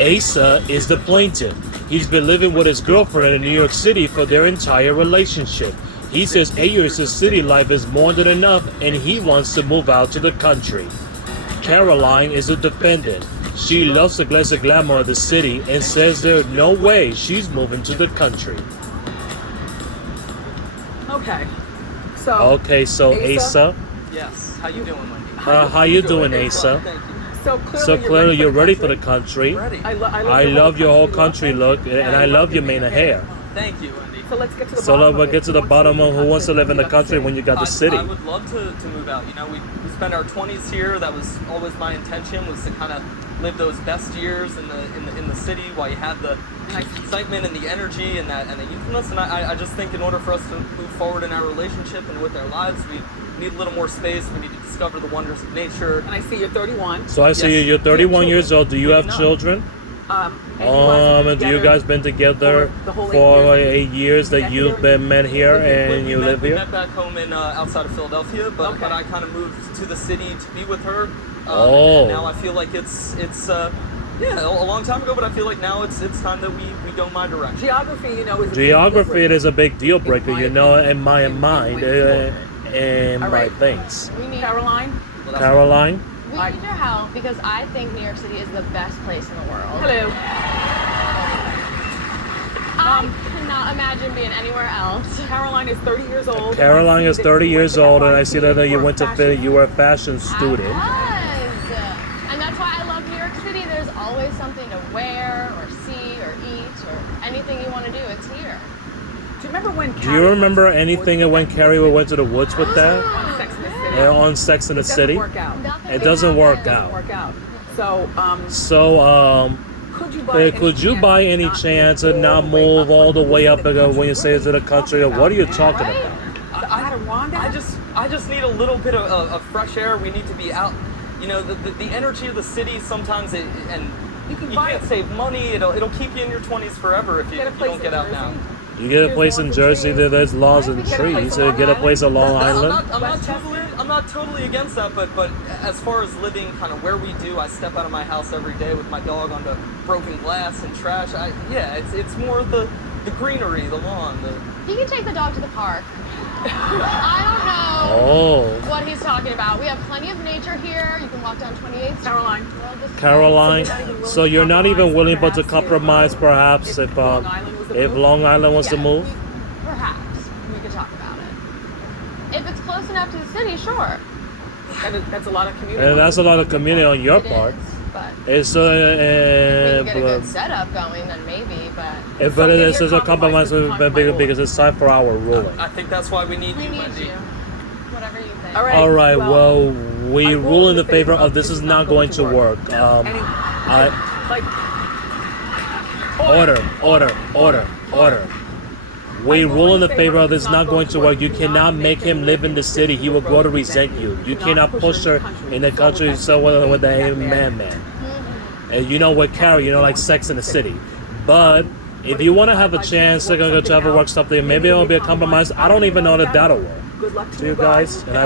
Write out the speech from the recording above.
Asa is the plaintiff. He's been living with his girlfriend in New York City for their entire relationship. He says 8 years of city life is more than enough and he wants to move out to the country. Caroline is a defendant. She loves the glamour of the city and says there's no way she's moving to the country. Okay. Okay, so Asa. Yes. How you doing, Wendy? How you doing, Asa? Thank you. So clearly you're ready for the country. Ready. I love your whole country look, and I love your mane of hair. Thank you, Wendy. So let's get to the So bottom. let's get to the bottom of who wants to live in the country when you got the city. I would love to move out. You know, we spent our 20s here. That was always my intention, was to kind of live those best years in the city while you have the excitement and the energy and the youthfulness. And I just think in order for us to move forward in our relationship and with our lives, we need a little more space. We need to discover the wonders of nature. And I see you're 31. So I see Yes. you're 31 years old. Do you have children? And Do you guys been together for the whole 8 for years? 8 years that Yeah, you've been met here and you live We here? met back home in outside of Philadelphia, but Okay. I kind of moved to the city to be with her. Oh. And now I feel like it's a long time ago, but I feel like now it's time that we go my direction. Geography, you know, is a Geography big is a big deal breaker, my you know, opinion. in my mind, and All my right. things. We need, Caroline. Well, that's- Caroline? we need your help because I think New York City is the best place in the world. Hello. I cannot imagine being anywhere else. Caroline is 30 years old. Caroline is 30 years old, and I see that you went to fashion. you were a fashion I student. was. And that's why I love New York City. There's always something to wear or see or eat or anything you want to do. It's here. Do you remember when? Do you remember anything of when Carrie went to the woods with that? On Sex and the City? On Sex and the It doesn't City? work out. Nothing It doesn't work It doesn't out. work out. So, So, could you by any chance not move all the way up when you say to the country? Or what are you talking Right? about? I just need a little bit of fresh air. We need to be out. You know, the energy of the city sometimes, and you can't save money. It'll keep you in your 20s forever if you don't get out now. You get a place in Jersey, there's laws and trees. You get a place on Long Island. I'm not totally against that, but as far as living kind of where we do, I step out of my house every day with my dog on the broken glass and trash. It's more the greenery, the lawn. You can take the dog to the park. I don't know Oh, what he's talking about. We have plenty of nature here. You can walk down 28th Street. Caroline. Well, just- Caroline. So you're not even willing but to compromise compromise perhaps if Long Island was the if move? Long Island wants to Yeah, move? perhaps we could talk about it. If it's close enough to the city, sure. That's a lot of community. And that's a lot of community on your It part. is, but It's if we can get a good but setup going, then maybe. But it's a compromise because it's time for our ruling. I think that's why we need we you, need Wendy. you. Whatever you think. All right. All right. Well, we I rule in the favor of this is not going to work. Any, like, Order. We rule in the favor of this is not going to work. You cannot make him live in the city. He will grow to resent you. You cannot push her in the country so with the man. And you know with Carrie, like Sex in the City. But if you want to have a chance to go to have a work something, maybe it will be a compromise. I don't even know that that'll work. good luck to To you guys, and I